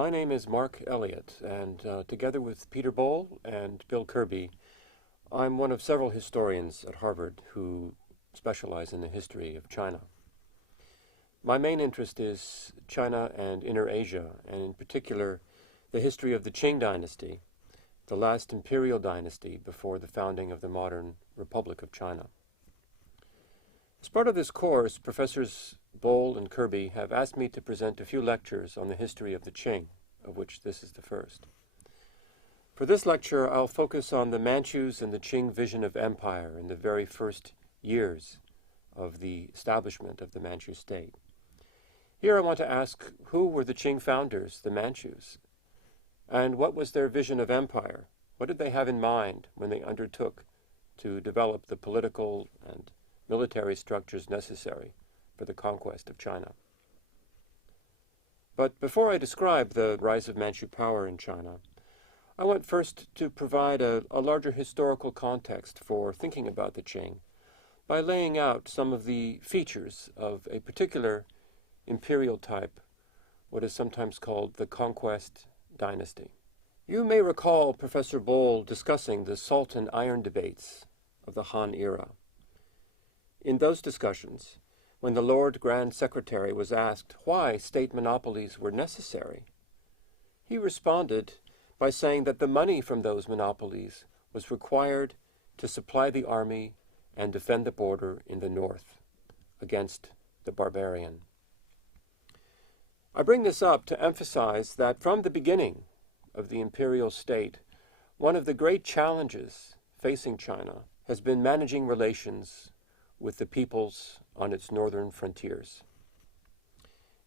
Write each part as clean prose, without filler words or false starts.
My name is Mark Elliott, and together with Peter Bohl and Bill Kirby, I'm one of several historians at Harvard who specialize in the history of China. My main interest is China and Inner Asia, and in particular, the history of the Qing dynasty, the last imperial dynasty before the founding of the modern Republic of China. As part of this course, Professors Bohl and Kirby have asked me to present a few lectures on the history of the Qing, of which this is the first. For this lecture, I'll focus on the Manchus and the Qing vision of empire in the very first years of the establishment of the Manchu state. Here I want to ask, who were the Qing founders, the Manchus? And what was their vision of empire? What did they have in mind when they undertook to develop the political and military structures necessary for the conquest of China? But before I describe the rise of Manchu power in China, I want first to provide a larger historical context for thinking about the Qing by laying out some of the features of a particular imperial type, what is sometimes called the Conquest Dynasty. You may recall Professor Bohl discussing the salt and iron debates of the Han era. In those discussions, when the Lord Grand Secretary was asked why state monopolies were necessary, he responded by saying that the money from those monopolies was required to supply the army and defend the border in the north against the barbarian. I bring this up to emphasize that from the beginning of the imperial state, one of the great challenges facing China has been managing relations with the peoples on its northern frontiers.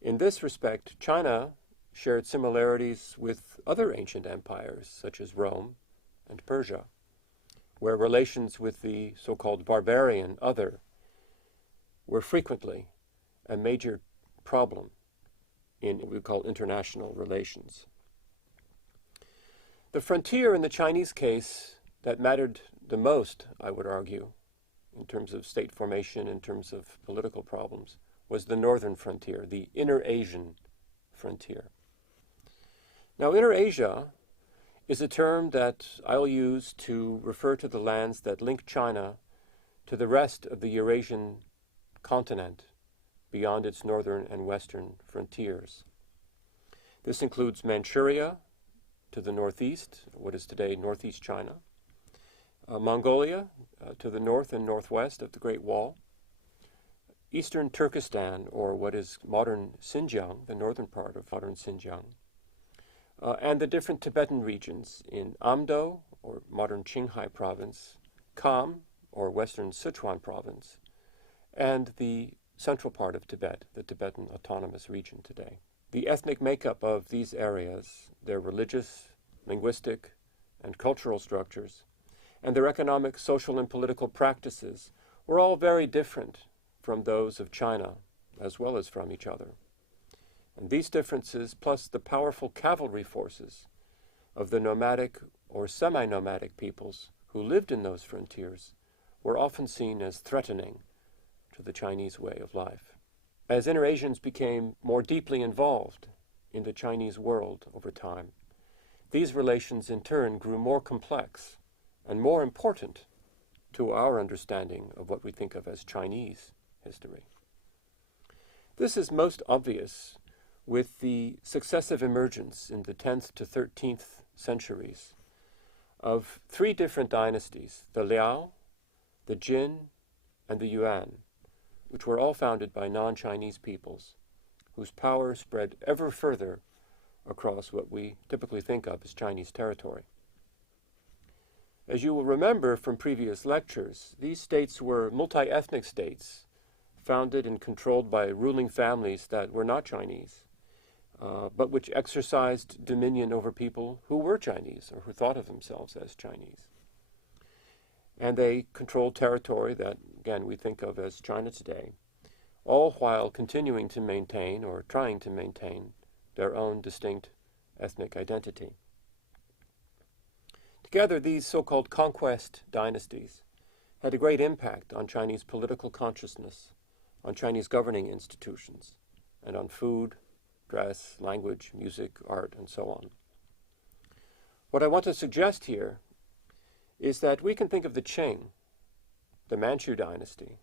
In this respect, China shared similarities with other ancient empires, such as Rome and Persia, where relations with the so-called barbarian other were frequently a major problem in what we call international relations. The frontier in the Chinese case that mattered the most, I would argue, in terms of state formation, in terms of political problems, was the northern frontier, the Inner Asian frontier. Now, Inner Asia is a term that I'll use to refer to the lands that link China to the rest of the Eurasian continent beyond its northern and western frontiers. This includes Manchuria to the northeast, what is today northeast China, Mongolia to the north and northwest of the Great Wall, eastern Turkestan, or what is modern Xinjiang, the northern part of modern Xinjiang, and the different Tibetan regions in Amdo, or modern Qinghai province, Kham, or western Sichuan province, and the central part of Tibet, the Tibetan Autonomous Region today. The ethnic makeup of these areas, their religious, linguistic, and cultural structures, and their economic, social, and political practices were all very different from those of China, as well as from each other. And these differences, plus the powerful cavalry forces of the nomadic or semi-nomadic peoples who lived in those frontiers, were often seen as threatening to the Chinese way of life. As Inner Asians became more deeply involved in the Chinese world over time, these relations in turn grew more complex and more important to our understanding of what we think of as Chinese history. This is most obvious with the successive emergence in the 10th to 13th centuries of three different dynasties, the Liao, the Jin, and the Yuan, which were all founded by non-Chinese peoples, whose power spread ever further across what we typically think of as Chinese territory. As you will remember from previous lectures, these states were multi-ethnic states, founded and controlled by ruling families that were not Chinese, but which exercised dominion over people who were Chinese or who thought of themselves as Chinese. And they controlled territory that, again, we think of as China today, all while continuing to maintain or trying to maintain their own distinct ethnic identity. Together, these so-called conquest dynasties had a great impact on Chinese political consciousness, on Chinese governing institutions, and on food, dress, language, music, art, and so on. What I want to suggest here is that we can think of the Qing, the Manchu dynasty,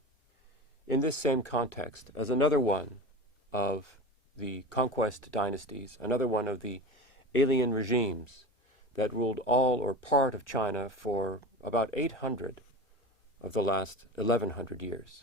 in this same context as another one of the conquest dynasties, another one of the alien regimes that ruled all or part of China for about 800 of the last 1100 years.